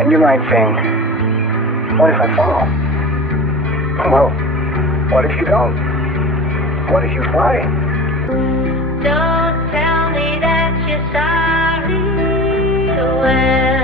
And you might think, what if I fall? Well, what if you don't? What if you fly? Don't tell me that you're sorry. Well,